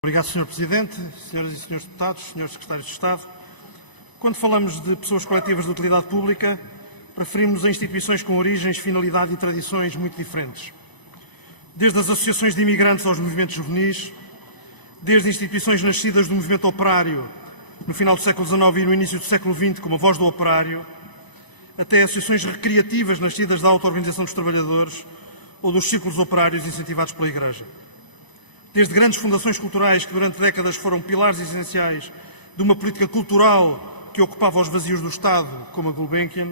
Obrigado, Sr. Presidente, Senhoras e Senhores Deputados, Senhores Secretários de Estado. Quando falamos de pessoas coletivas de utilidade pública, referimos a instituições com origens, finalidade e tradições muito diferentes. Desde as associações de imigrantes aos movimentos juvenis, desde instituições nascidas do movimento operário no final do século XIX e no início do século XX, como a Voz do Operário, até associações recreativas nascidas da auto-organização dos trabalhadores ou dos círculos operários incentivados pela Igreja. Desde grandes fundações culturais que durante décadas foram pilares essenciais de uma política cultural que ocupava os vazios do Estado, como a Gulbenkian,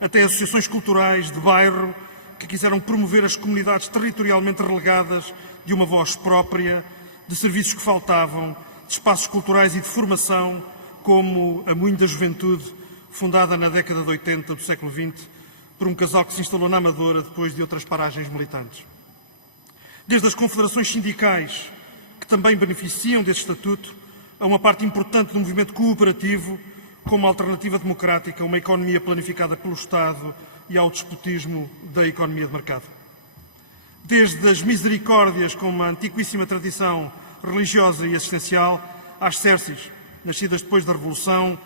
até associações culturais de bairro que quiseram promover as comunidades territorialmente relegadas de uma voz própria, de serviços que faltavam, de espaços culturais e de formação, como a Moinho da Juventude, fundada na década de 80 do século XX, por um casal que se instalou na Amadora depois de outras paragens militantes. Desde as confederações sindicais, que também beneficiam desse estatuto, a uma parte importante do movimento cooperativo, como alternativa democrática a uma economia planificada pelo Estado e ao despotismo da economia de mercado. Desde as misericórdias com uma antiquíssima tradição religiosa e assistencial, às CERCIs, nascidas depois da Revolução,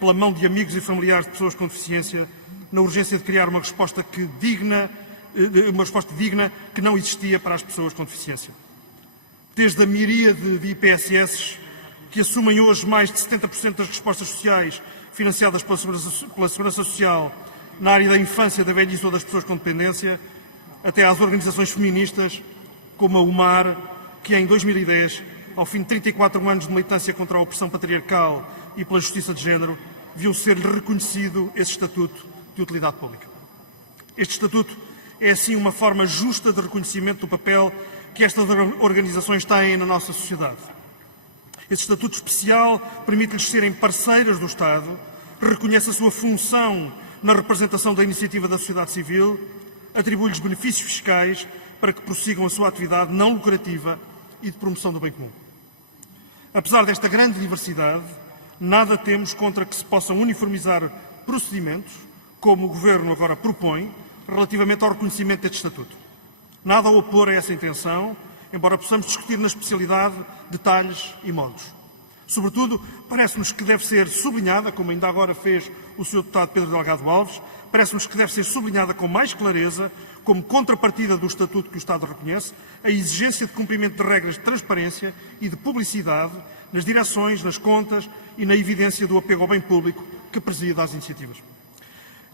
pela mão de amigos e familiares de pessoas com deficiência, na urgência de criar uma resposta digna que não existia para as pessoas com deficiência. Desde a miríade de IPSS, que assumem hoje mais de 70% das respostas sociais financiadas pela Segurança Social na área da infância, da velhice ou das pessoas com dependência, até às organizações feministas, como a UMAR, que em 2010, ao fim de 34 anos de militância contra a opressão patriarcal e pela justiça de género, viu ser-lhe reconhecido esse estatuto de utilidade pública. Este estatuto é, assim, uma forma justa de reconhecimento do papel que estas organizações têm na nossa sociedade. Esse estatuto especial permite-lhes serem parceiras do Estado, reconhece a sua função na representação da iniciativa da sociedade civil, atribui-lhes benefícios fiscais para que prossigam a sua atividade não lucrativa e de promoção do bem comum. Apesar desta grande diversidade, nada temos contra que se possam uniformizar procedimentos, como o Governo agora propõe, relativamente ao reconhecimento deste estatuto. Nada a opor a essa intenção, embora possamos discutir na especialidade detalhes e modos. Sobretudo, parece-nos que deve ser sublinhada, como ainda agora fez o Sr. Deputado Pedro Delgado Alves, parece-nos que deve ser sublinhada com mais clareza, como contrapartida do estatuto que o Estado reconhece, a exigência de cumprimento de regras de transparência e de publicidade nas direções, nas contas e na evidência do apego ao bem público que preside às iniciativas.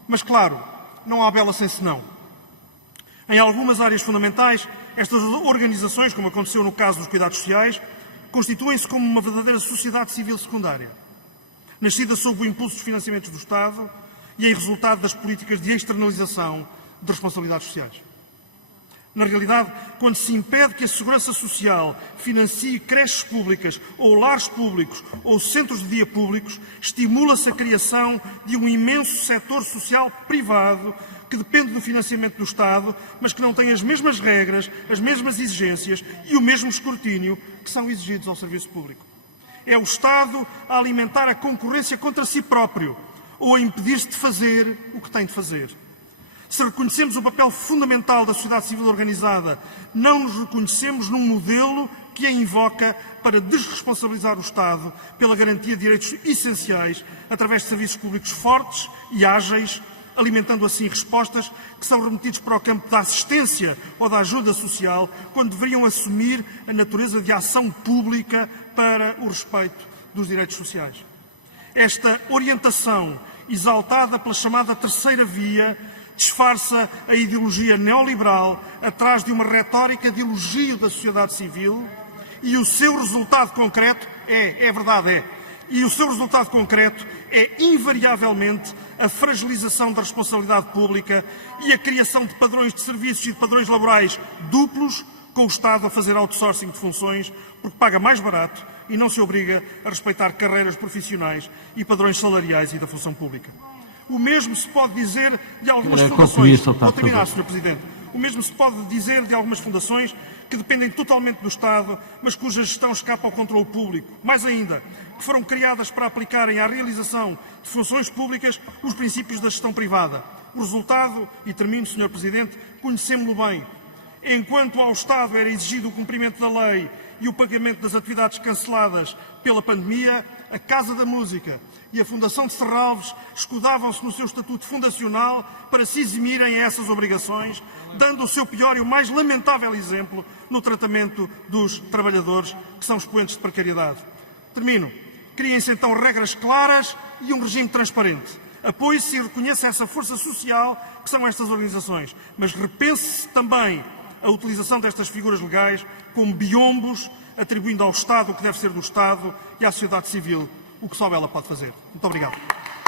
Mas, claro, não há bela sem senão. Em algumas áreas fundamentais, estas organizações, como aconteceu no caso dos cuidados sociais, constituem-se como uma verdadeira sociedade civil secundária, nascida sob o impulso dos financiamentos do Estado e em resultado das políticas de externalização de responsabilidades sociais. Na realidade, quando se impede que a Segurança Social financie creches públicas ou lares públicos ou centros de dia públicos, estimula-se a criação de um imenso setor social privado que depende do financiamento do Estado, mas que não tem as mesmas regras, as mesmas exigências e o mesmo escrutínio que são exigidos ao serviço público. É o Estado a alimentar a concorrência contra si próprio ou a impedir-se de fazer o que tem de fazer. Se reconhecemos o papel fundamental da sociedade civil organizada, não nos reconhecemos num modelo que a invoca para desresponsabilizar o Estado pela garantia de direitos essenciais através de serviços públicos fortes e ágeis, alimentando assim respostas que são remetidos para o campo da assistência ou da ajuda social, quando deveriam assumir a natureza de ação pública para o respeito dos direitos sociais. Esta orientação, exaltada pela chamada terceira via, disfarça a ideologia neoliberal atrás de uma retórica de elogio da sociedade civil e o seu resultado concreto e o seu resultado concreto é invariavelmente a fragilização da responsabilidade pública e a criação de padrões de serviços e de padrões laborais duplos, com o Estado a fazer outsourcing de funções, porque paga mais barato e não se obriga a respeitar carreiras profissionais e padrões salariais e da função pública. O mesmo se pode dizer de algumas fundações. Vou terminar, Sr. Presidente. O mesmo se pode dizer de algumas fundações que dependem totalmente do Estado, mas cuja gestão escapa ao controle público. Mais ainda, que foram criadas para aplicarem à realização de funções públicas os princípios da gestão privada. O resultado, e termino, Sr. Presidente, conhecemos-lo bem. Enquanto ao Estado era exigido o cumprimento da lei e o pagamento das atividades canceladas pela pandemia, a Casa da Música e a Fundação de Serralves escudavam-se no seu estatuto fundacional para se eximirem a essas obrigações, dando o seu pior e o mais lamentável exemplo no tratamento dos trabalhadores que são expoentes de precariedade. Termino. Criem-se então regras claras e um regime transparente. Apoie-se e reconheça essa força social que são estas organizações, mas repense também a utilização destas figuras legais como biombos, atribuindo ao Estado o que deve ser do Estado e à sociedade civil o que só ela pode fazer. Muito obrigado.